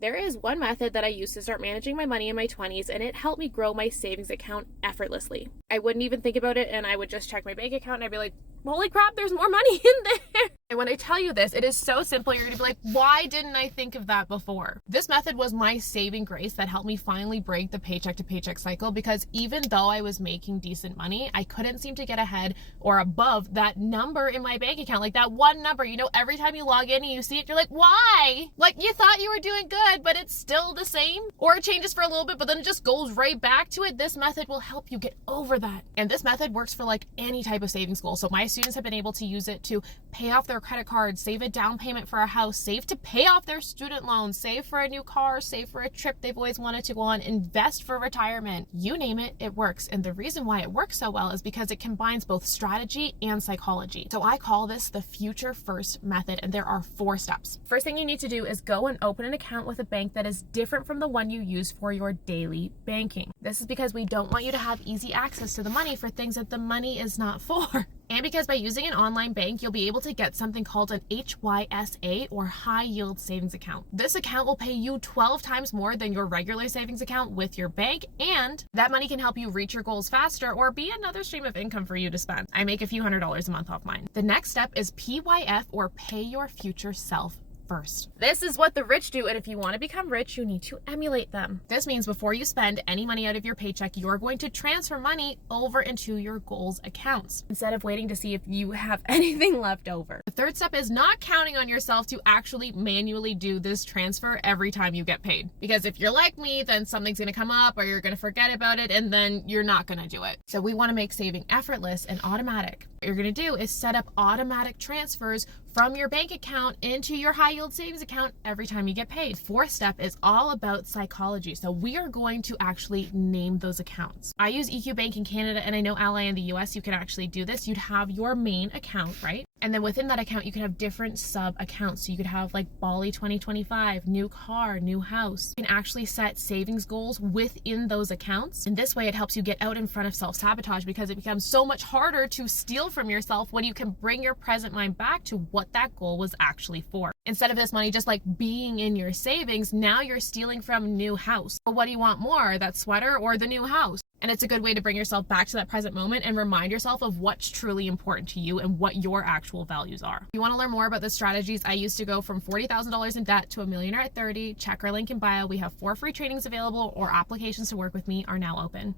There is one method that I used to start managing my money in my 20s, and it helped me grow my savings account effortlessly. I wouldn't even think about it, and I would just check my bank account and I'd be like, holy crap, there's more money in there. And when I tell you this, it is so simple. You're gonna be like, why didn't I think of that before? This method was my saving grace that helped me finally break the paycheck to paycheck cycle, because even though I was making decent money, I couldn't seem to get ahead or above that number in my bank account. Like that one number, you know, every time you log in and you see it, you're like, why? Like you thought you were doing good, but it's still the same, or it changes for a little bit, but then it just goes right back to it. This method will help you get over that. And this method works for like any type of savings goal. So my students have been able to use it to pay off their credit cards, save a down payment for a house, save to pay off their student loans, save for a new car, save for a trip they've always wanted to go on, invest for retirement. You name it, it works. And the reason why it works so well is because it combines both strategy and psychology. So I call this the future first method, and there are 4 steps. First thing you need to do is go and open an account with a bank that is different from the one you use for your daily banking. This is because we don't want you to have easy access to the money for things that the money is not for. And because by using an online bank, you'll be able to get something called an HYSA, or high yield savings account. This account will pay you 12 times more than your regular savings account with your bank, and that money can help you reach your goals faster or be another stream of income for you to spend. I make a few $100s a month off mine. The next step is PYF, or pay your future self first. This is what the rich do, and if you want to become rich, you need to emulate them. This means before you spend any money out of your paycheck, you're going to transfer money over into your goals accounts instead of waiting to see if you have anything left over. The third step is not counting on yourself to actually manually do this transfer every time you get paid. Because if you're like me, then something's going to come up or you're going to forget about it, and then you're not going to do it. So we want to make saving effortless and automatic. What you're going to do is set up automatic transfers from your bank account into your high yield savings account every time you get paid. Fourth step is all about psychology. So we are going to actually name those accounts. I use EQ Bank in Canada, and I know Ally in the US, you can actually do this. You'd have your main account, right? And then within that account, you could have different sub accounts. So you could have like Bali 2025, new car, new house. You can actually set savings goals within those accounts. And this way it helps you get out in front of self-sabotage, because it becomes so much harder to steal from yourself when you can bring your present mind back to what that goal was actually for. Instead of this money just like being in your savings, now you're stealing from new house. But what do you want more, that sweater or the new house? And it's a good way to bring yourself back to that present moment and remind yourself of what's truly important to you and what your actual values are. If you want to learn more about the strategies I used to go from $40,000 in debt to a millionaire at 30, check our link in bio. We have 4 free trainings available, or applications to work with me are now open.